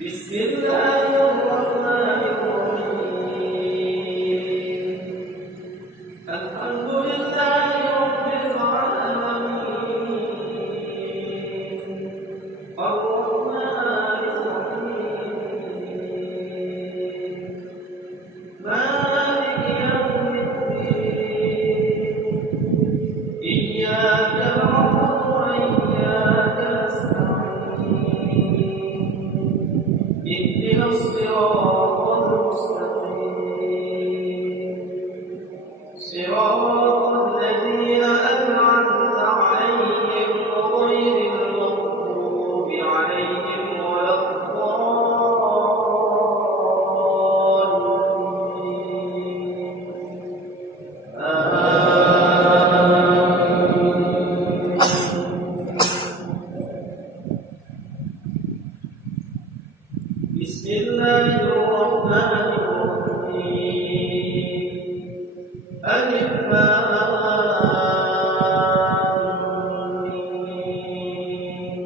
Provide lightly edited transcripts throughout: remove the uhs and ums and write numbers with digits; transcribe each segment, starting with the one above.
بسم الله الرحمن الرحيم الحمد لله رب العالمين الرحمن الرحيم مالك يوم الدين إياك نعبد وإياك نستعين اهدنا الصراط المستقيم صراط الذين أنعمت عليهم غير المغضوب عليهم ولا بسم الله الرحمن الرحيم ألف لام ميم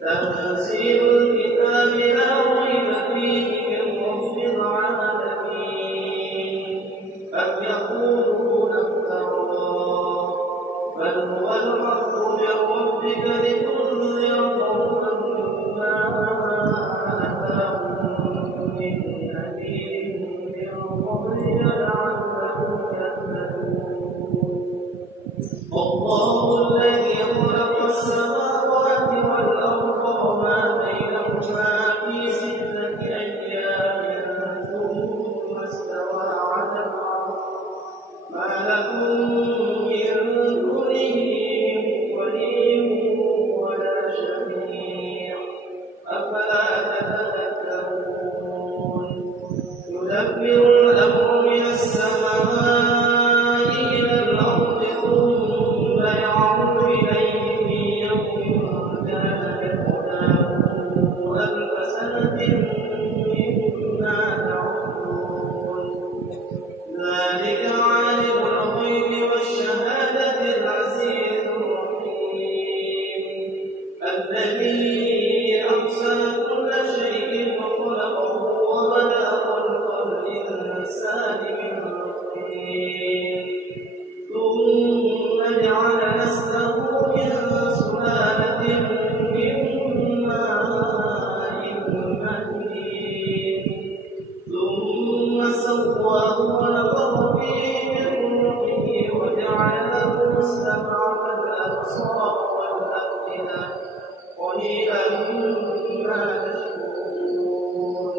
تنزيل الكتاب لا ريب فيه من رب العالمين أم يقولون افتراه بل هو الحق من ربك لتنذر قوما ما الله الذي خلق السماوات والأرض وما بينهما في 6 أيام ثم استوى على العرش ما لكم من دونه من ولي ولا شفيع أفلا تتذكرون يدبر الأمر من السماء إلى الأرض ثم يعرض إليه في يوم كان مقداره 1000 سنة مما تعدون ذلك عالم الغيب والشهادة العزيز الرحيم الذي أحسن كل شيء وخلقه وبدأ خلق الإنسان من طين ثم جعل نسله من سلالة من ماء مهين ثم سواه ونفخ فيه من روحه وجعل لكم السمع والأبصار والأفئدة قليلا ما تشكرون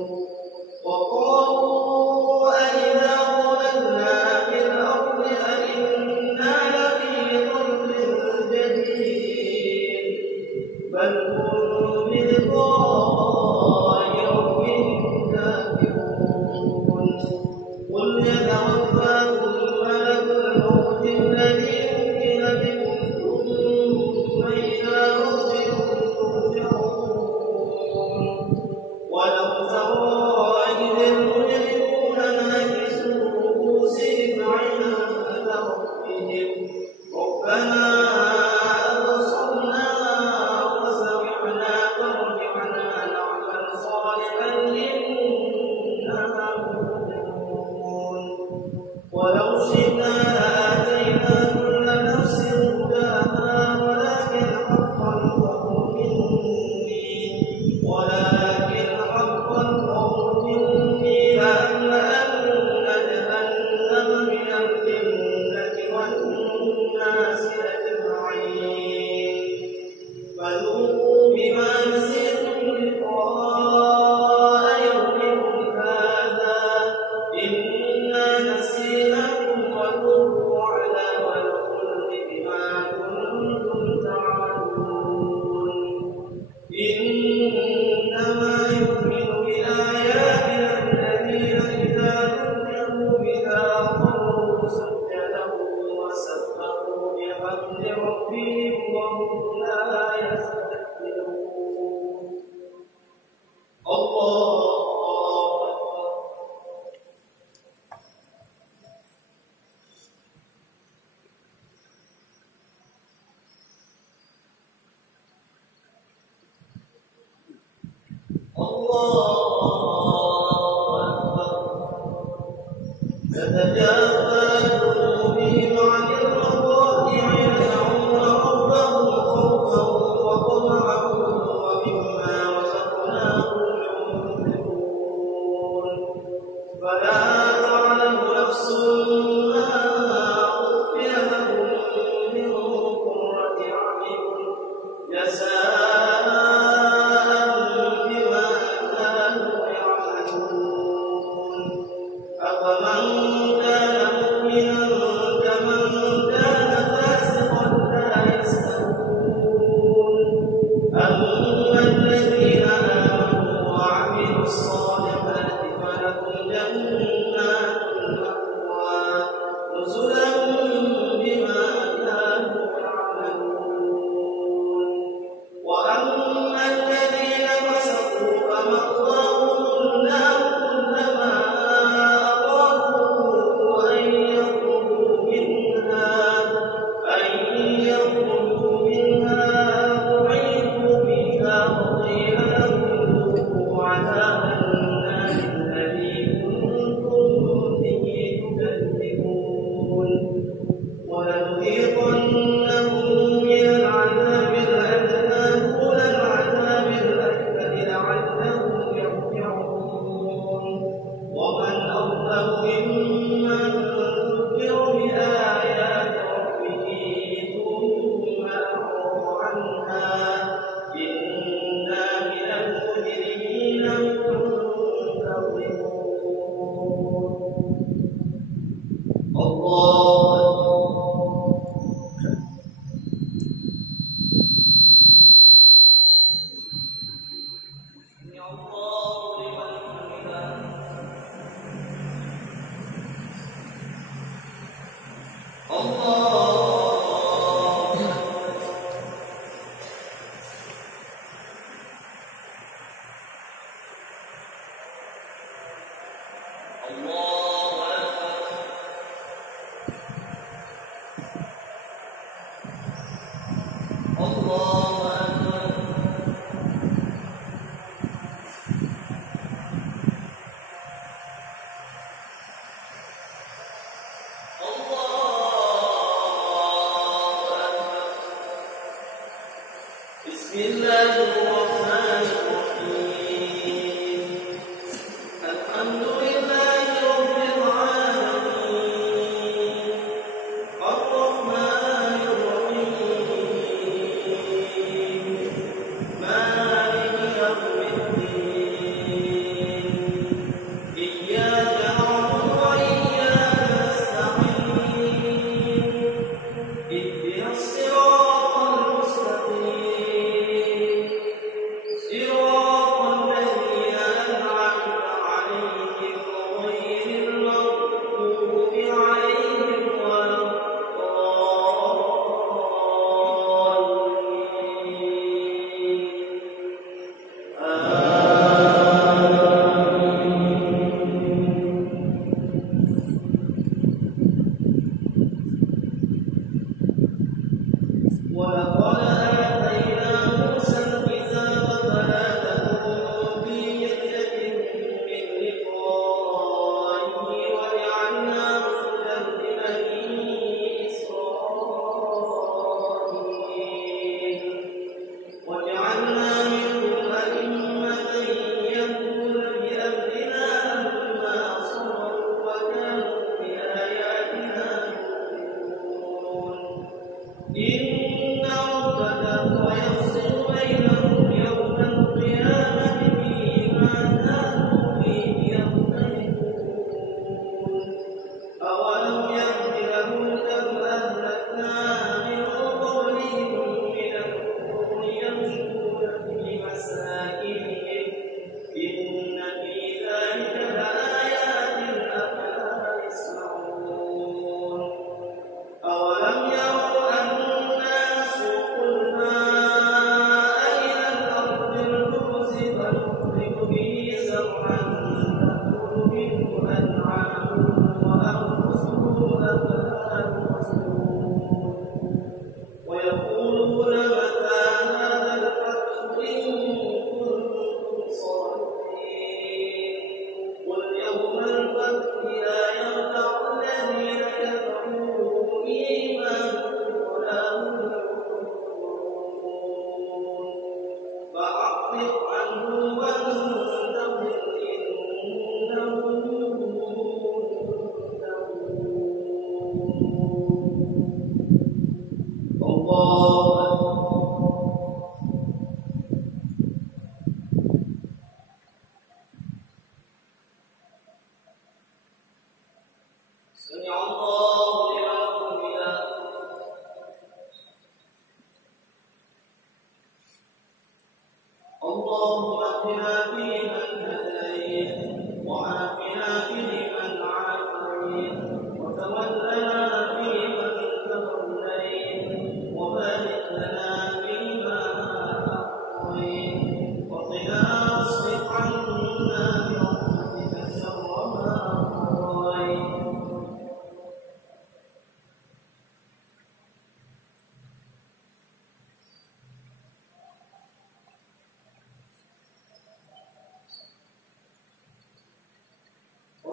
وقالوا أئذا ضللنا في الأرض أئنا لفي خلق جديد بل هم بلقاء ربهم كافرون قل يتوفاكم ملك الموت الذي وكل بكم ثم إلى ربكم ترجعون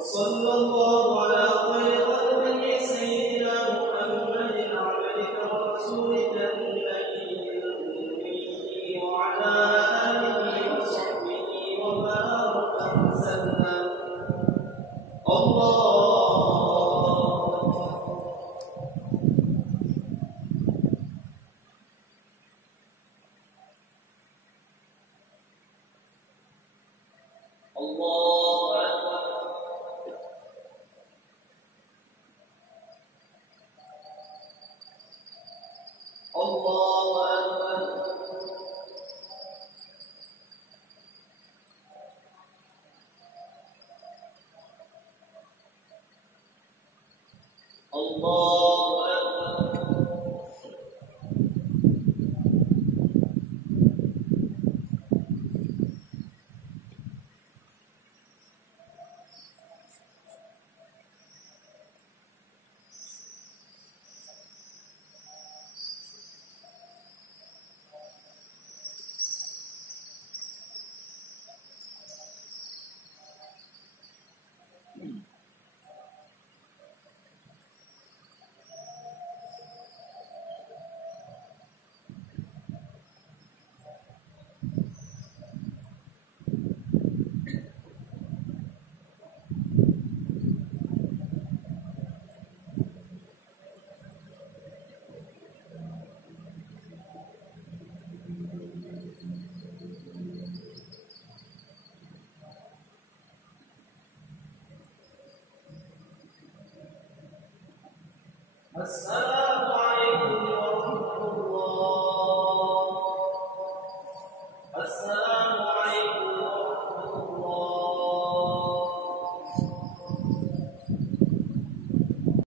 وصلى الله على خير خلقه سيدنا محمد عبدك ورسولك النبي الأمي وعلى آله وصحبه وبارك وسلم. الله الله